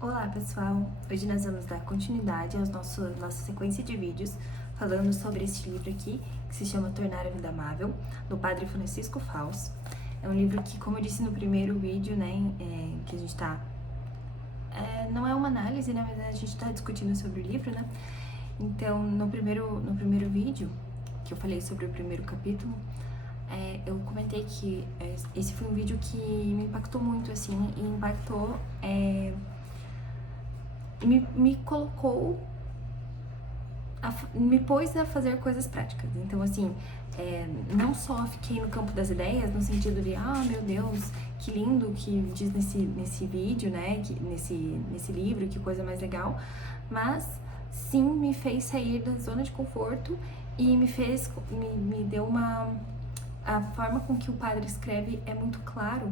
Olá pessoal, hoje nós vamos dar continuidade à nossa sequência de vídeos falando sobre este livro aqui, que se chama Tornar a Vida Amável, do Padre Francisco Fausto. É um livro que, como eu disse no primeiro vídeo, né, que a gente tá... não é uma análise, na verdade a gente tá discutindo sobre o livro, né? Então, no primeiro vídeo, que eu falei sobre o primeiro capítulo, eu comentei que esse foi um vídeo que me impactou muito, assim, e impactou... me colocou, me pôs a fazer coisas práticas. Então, assim, não só fiquei no campo das ideias, no sentido de, meu Deus, que lindo que diz nesse vídeo, né, nesse livro, que coisa mais legal, mas sim me fez sair da zona de conforto e me deu a forma com que o padre escreve é muito claro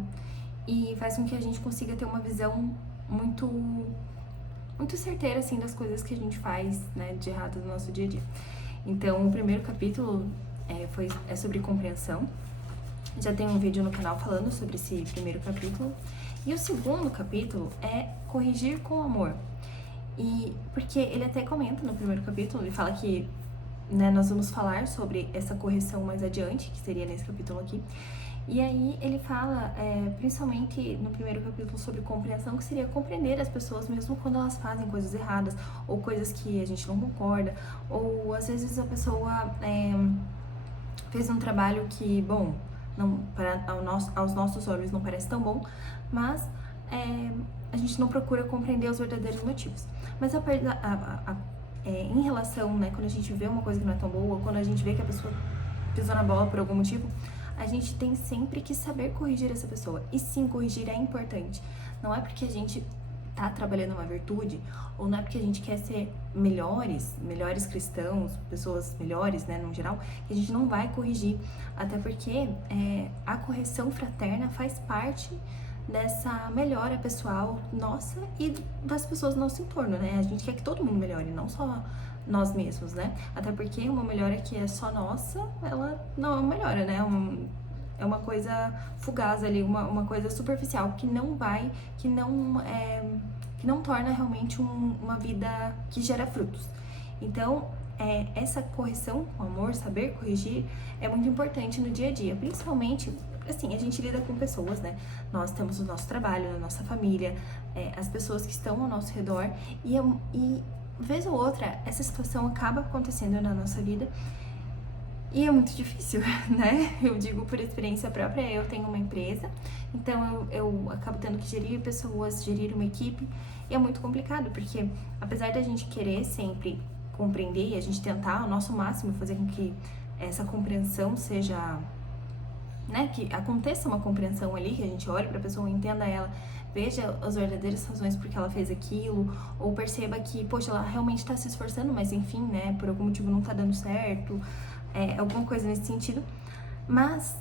e faz com que a gente consiga ter uma visão muito certeira, assim, das coisas que a gente faz, né, de errado no nosso dia a dia. Então, o primeiro capítulo é sobre compreensão. Já tem um vídeo no canal falando sobre esse primeiro capítulo. E o segundo capítulo é corrigir com amor. E porque ele até comenta no primeiro capítulo, ele fala que, né, nós vamos falar sobre essa correção mais adiante, que seria nesse capítulo aqui. E aí ele fala, principalmente no primeiro capítulo, sobre compreensão, que seria compreender as pessoas mesmo quando elas fazem coisas erradas, ou coisas que a gente não concorda, ou às vezes a pessoa fez um trabalho que, bom, não, aos nossos olhos não parece tão bom, mas a gente não procura compreender os verdadeiros motivos. Mas em relação, né, quando a gente vê uma coisa que não é tão boa, quando a gente vê que a pessoa pisou na bola por algum motivo, a gente tem sempre que saber corrigir essa pessoa. E sim, corrigir é importante. Não é porque a gente tá trabalhando uma virtude, ou não é porque a gente quer ser melhores cristãos, pessoas melhores, né, no geral, que a gente não vai corrigir. Até porque a correção fraterna faz parte dessa melhora pessoal nossa e das pessoas do nosso entorno, né? A gente quer que todo mundo melhore, não só nós mesmos, né? Até porque uma melhora que é só nossa, ela não é uma melhora, né? É uma coisa fugaz ali, uma coisa superficial, que não torna realmente uma vida que gera frutos. Então, essa correção com amor, saber corrigir, é muito importante no dia a dia, principalmente, assim, a gente lida com pessoas, né? Nós temos o nosso trabalho, a nossa família, as pessoas que estão ao nosso redor, e vez ou outra, essa situação acaba acontecendo na nossa vida e é muito difícil, né? Eu digo por experiência própria, eu tenho uma empresa, então eu acabo tendo que gerir pessoas, gerir uma equipe, e é muito complicado, porque apesar da gente querer sempre compreender e a gente tentar ao nosso máximo fazer com que essa compreensão seja, né, que aconteça uma compreensão ali, que a gente olhe para a pessoa, entenda ela, veja as verdadeiras razões por que ela fez aquilo, ou perceba que, poxa, ela realmente está se esforçando, mas enfim, né, por algum motivo não tá dando certo, alguma coisa nesse sentido. Mas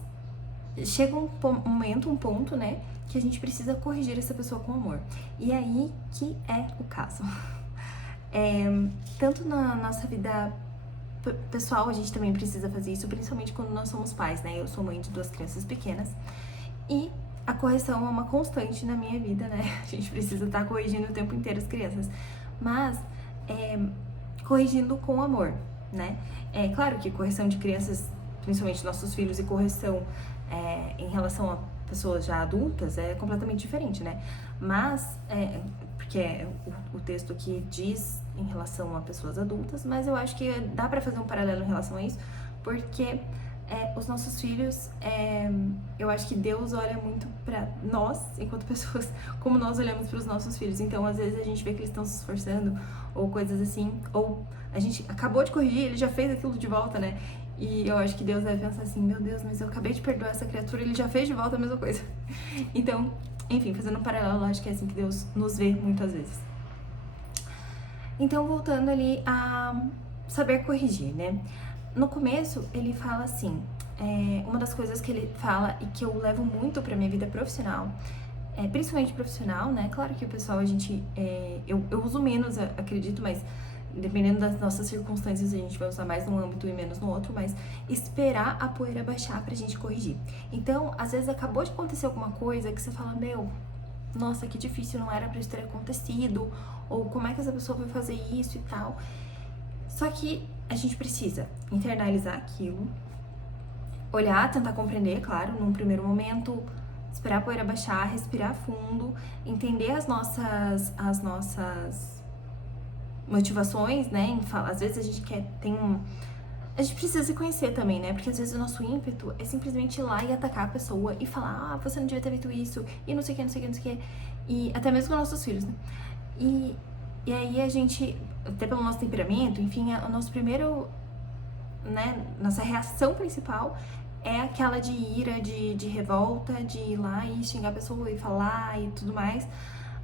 chega um momento, um ponto, né, que a gente precisa corrigir essa pessoa com amor. E é aí que é o caso. Tanto na nossa vida pessoal, a gente também precisa fazer isso, principalmente quando nós somos pais, né? Eu sou mãe de 2 crianças pequenas e a correção é uma constante na minha vida, né? A gente precisa estar corrigindo o tempo inteiro as crianças, mas corrigindo com amor, né? É claro que correção de crianças, principalmente nossos filhos, e correção em relação a pessoas já adultas é completamente diferente, né? Mas, porque é o texto que diz em relação a pessoas adultas, mas eu acho que dá pra fazer um paralelo em relação a isso, porque os nossos filhos, eu acho que Deus olha muito pra nós, enquanto pessoas, como nós olhamos pros nossos filhos. Então, às vezes, a gente vê que eles estão se esforçando, ou coisas assim, ou a gente acabou de corrigir, ele já fez aquilo de volta, né? E eu acho que Deus deve pensar assim, meu Deus, mas eu acabei de perdoar essa criatura, ele já fez de volta a mesma coisa. Então, enfim, fazendo um paralelo, acho que é assim que Deus nos vê muitas vezes. Então, voltando ali a saber corrigir, né? No começo, ele fala assim, uma das coisas que ele fala e que eu levo muito pra minha vida profissional, principalmente profissional, né? Claro que o pessoal, eu uso menos, acredito, mas dependendo das nossas circunstâncias, a gente vai usar mais num âmbito e menos no outro, mas esperar a poeira baixar pra gente corrigir. Então, às vezes acabou de acontecer alguma coisa que você fala, meu, nossa, que difícil, não era pra isso ter acontecido, ou como é que essa pessoa foi fazer isso e tal. Só que a gente precisa internalizar aquilo, olhar, tentar compreender, claro, num primeiro momento, esperar a poeira baixar, respirar fundo, entender as nossas motivações, né? Às vezes a gente a gente precisa se conhecer também, né? Porque às vezes o nosso ímpeto é simplesmente ir lá e atacar a pessoa e falar, ah, você não devia ter feito isso, e não sei o que, não sei o que, não sei o que. E até mesmo com nossos filhos, né? E aí a gente, até pelo nosso temperamento, enfim, o nosso primeiro, né, nossa reação principal é aquela de ira, de revolta, de ir lá e xingar a pessoa e falar e tudo mais.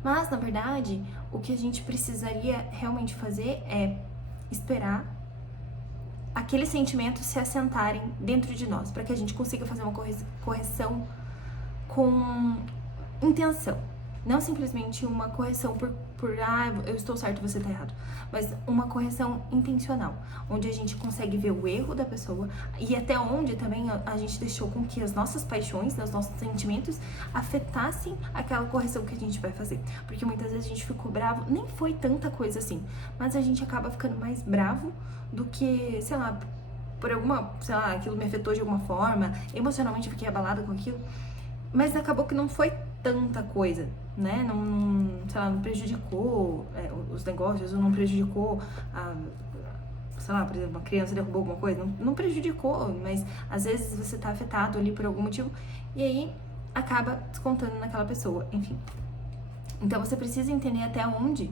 Mas, na verdade, o que a gente precisaria realmente fazer é esperar aqueles sentimentos se assentarem dentro de nós, para que a gente consiga fazer uma correção com intenção. Não simplesmente uma correção por eu estou certo, você tá errado. Mas uma correção intencional, onde a gente consegue ver o erro da pessoa e até onde também a gente deixou com que as nossas paixões, os nossos sentimentos afetassem aquela correção que a gente vai fazer. Porque muitas vezes a gente ficou bravo, nem foi tanta coisa assim, mas a gente acaba ficando mais bravo do que, sei lá, por alguma, sei lá, aquilo me afetou de alguma forma, emocionalmente eu fiquei abalada com aquilo, mas acabou que não foi tanta coisa, né? Não sei lá, não prejudicou os negócios, ou não prejudicou sei lá, por exemplo, uma criança derrubou alguma coisa, não prejudicou, mas às vezes você tá afetado ali por algum motivo, e aí acaba descontando naquela pessoa, enfim. Então você precisa entender até onde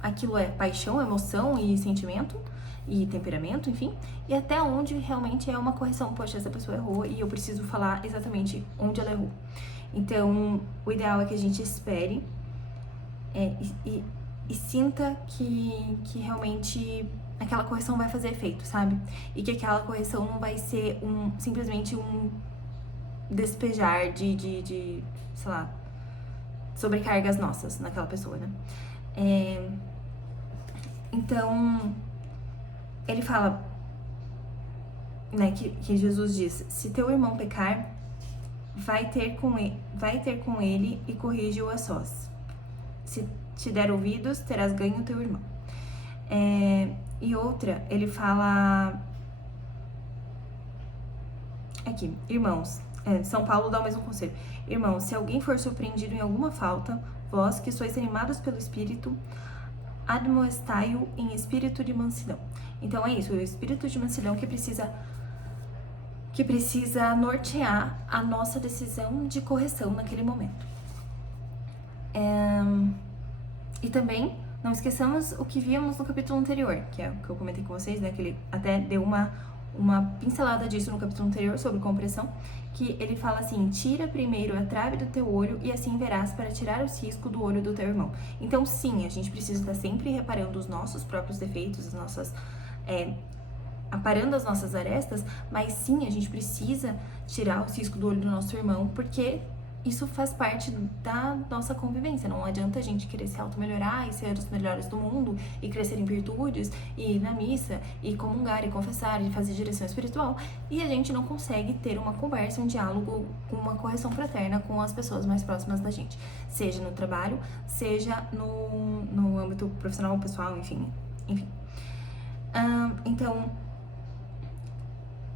aquilo é paixão, emoção e sentimento, e temperamento, enfim, e até onde realmente é uma correção. Poxa, essa pessoa errou e eu preciso falar exatamente onde ela errou. Então, o ideal é que a gente espere e sinta que realmente aquela correção vai fazer efeito, sabe? E que aquela correção não vai ser simplesmente um despejar de sei lá, sobrecargas nossas naquela pessoa, né? Então, ele fala, né, que Jesus diz, se teu irmão pecar, vai ter com ele e corrige-o a sós. Se te der ouvidos, terás ganho teu irmão. E outra, ele fala aqui, irmãos, São Paulo dá o mesmo conselho. Irmãos, se alguém for surpreendido em alguma falta, vós que sois animados pelo Espírito, admoestai-o em espírito de mansidão. Então é isso, o espírito de mansidão que precisa nortear a nossa decisão de correção naquele momento. E também não esqueçamos o que víamos no capítulo anterior, que é o que eu comentei com vocês, né, que ele até deu uma pincelada disso no capítulo anterior sobre compressão, que ele fala assim, tira primeiro a trave do teu olho e assim verás para tirar o cisco do olho do teu irmão. Então sim, a gente precisa estar sempre reparando os nossos próprios defeitos, aparando as nossas arestas, mas sim, a gente precisa tirar o cisco do olho do nosso irmão, porque isso faz parte da nossa convivência. Não adianta a gente querer se auto-melhorar e ser os melhores do mundo e crescer em virtudes e ir na missa e comungar e confessar e fazer direção espiritual e a gente não consegue ter uma conversa, um diálogo, uma correção fraterna com as pessoas mais próximas da gente, seja no trabalho, seja no âmbito profissional, pessoal, enfim. Então,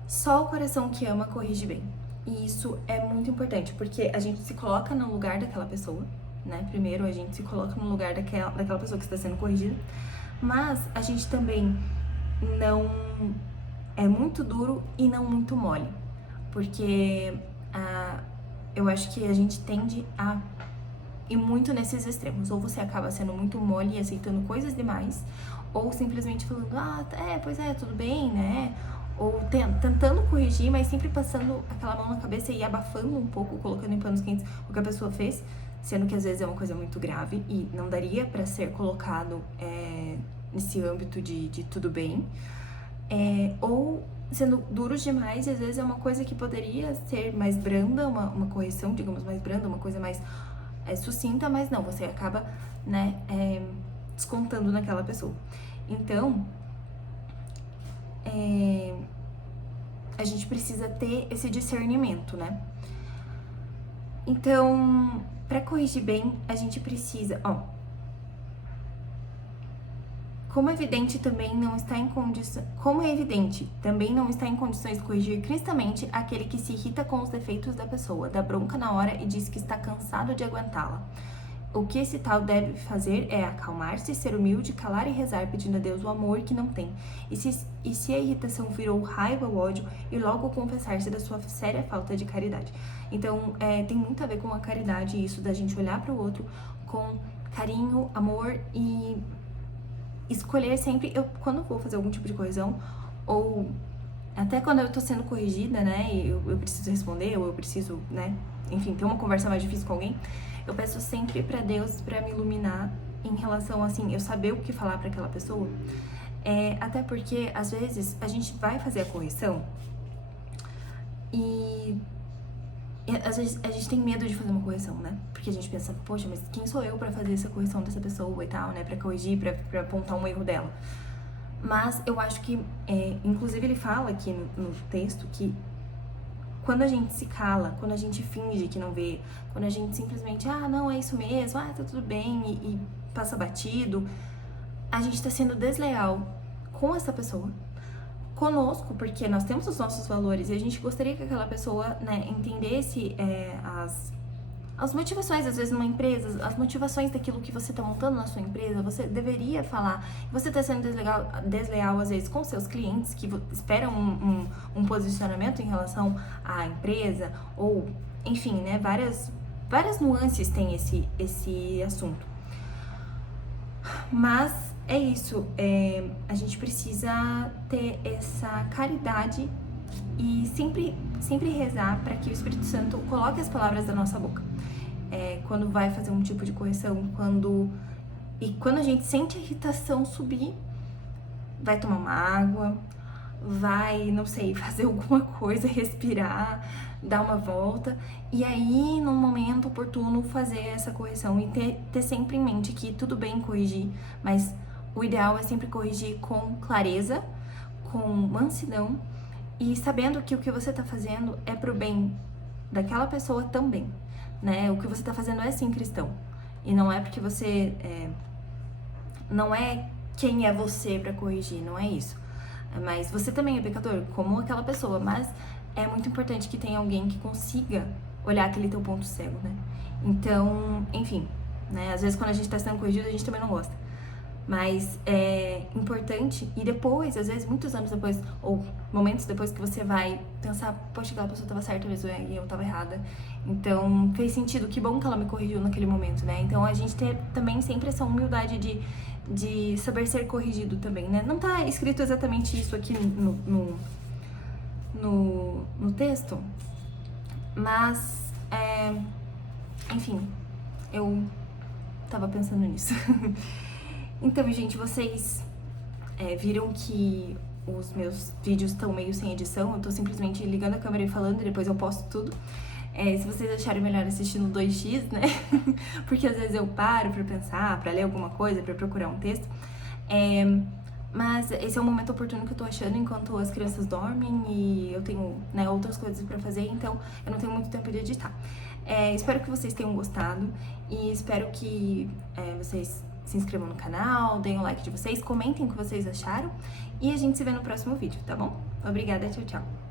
só o coração que ama corrige bem. E isso é muito importante, porque a gente se coloca no lugar daquela pessoa, né? Primeiro, a gente se coloca no lugar daquela pessoa que está sendo corrigida, mas a gente também não é muito duro e não muito mole, porque eu acho que a gente tende a ir muito nesses extremos. Ou você acaba sendo muito mole e aceitando coisas demais, ou simplesmente falando, pois é, tudo bem, né? Ou tentando corrigir, mas sempre passando aquela mão na cabeça e abafando um pouco, colocando em panos quentes o que a pessoa fez, sendo que às vezes é uma coisa muito grave e não daria pra ser colocado nesse âmbito de tudo bem, ou sendo duros demais, e às vezes é uma coisa que poderia ser mais branda, uma correção, digamos, mais branda, uma coisa mais sucinta, mas não, você acaba, né, descontando naquela pessoa. Então, a gente precisa ter esse discernimento, né? Então, pra corrigir bem, a gente precisa, como é evidente, também não está em condições de corrigir cristamente aquele que se irrita com os defeitos da pessoa, dá bronca na hora e diz que está cansado de aguentá-la. O que esse tal deve fazer é acalmar-se, ser humilde, calar e rezar, pedindo a Deus o amor que não tem. E se a irritação virou raiva ou ódio, e logo confessar-se da sua séria falta de caridade. Então, tem muito a ver com a caridade, isso da gente olhar para o outro com carinho, amor e escolher sempre, quando eu vou fazer algum tipo de correção, ou até quando eu tô sendo corrigida, né, e eu preciso responder, ou eu preciso, né, enfim, ter uma conversa mais difícil com alguém, eu peço sempre pra Deus pra me iluminar em relação, assim, eu saber o que falar pra aquela pessoa. Até porque, às vezes, a gente vai fazer a correção e às vezes a gente tem medo de fazer uma correção, né? Porque a gente pensa, poxa, mas quem sou eu pra fazer essa correção dessa pessoa e tal, né? Pra corrigir, pra apontar um erro dela. Mas eu acho que, inclusive ele fala aqui no texto que quando a gente se cala, quando a gente finge que não vê, quando a gente simplesmente, não, é isso mesmo, tá tudo bem, e passa batido, a gente tá sendo desleal com essa pessoa, conosco, porque nós temos os nossos valores e a gente gostaria que aquela pessoa, né, entendesse as motivações, às vezes, numa empresa, as motivações daquilo que você tá montando na sua empresa, você deveria falar. Você tá sendo desleal às vezes, com seus clientes, que esperam um posicionamento em relação à empresa, ou, enfim, né, várias nuances tem esse assunto. Mas é isso, a gente precisa ter essa caridade e sempre rezar para que o Espírito Santo coloque as palavras da nossa boca. Quando vai fazer um tipo de correção, quando a gente sente a irritação subir, vai tomar uma água, vai, não sei, fazer alguma coisa, respirar, dar uma volta, e aí, num momento oportuno, fazer essa correção e ter sempre em mente que tudo bem corrigir, mas o ideal é sempre corrigir com clareza, com mansidão e sabendo que o que você tá fazendo é pro bem daquela pessoa também, né? O que você tá fazendo é sim cristão, e não é porque você não é quem é você pra corrigir, não é isso. Mas você também é pecador, como aquela pessoa, mas é muito importante que tenha alguém que consiga olhar aquele teu ponto cego, né? Então, enfim, né? Às vezes quando a gente tá sendo corrigido, a gente também não gosta. Mas é importante, e depois, às vezes, muitos anos depois, ou momentos depois, que você vai pensar, poxa, aquela pessoa tava certa mesmo e eu tava errada. Então, fez sentido, que bom que ela me corrigiu naquele momento, né? Então, a gente ter também sempre essa humildade de saber ser corrigido também, né? Não tá escrito exatamente isso aqui no texto, mas, enfim, eu tava pensando nisso. Então, gente, vocês viram que os meus vídeos estão meio sem edição, eu tô simplesmente ligando a câmera e falando, e depois eu posto tudo. Se vocês acharem melhor assistir no 2x, né? Porque às vezes eu paro pra pensar, pra ler alguma coisa, pra procurar um texto. Mas esse é o momento oportuno que eu tô achando enquanto as crianças dormem e eu tenho, né, outras coisas pra fazer, então eu não tenho muito tempo de editar. Espero que vocês tenham gostado e espero que vocês se inscrevam no canal, deem o like de vocês, comentem o que vocês acharam e a gente se vê no próximo vídeo, tá bom? Obrigada, tchau, tchau!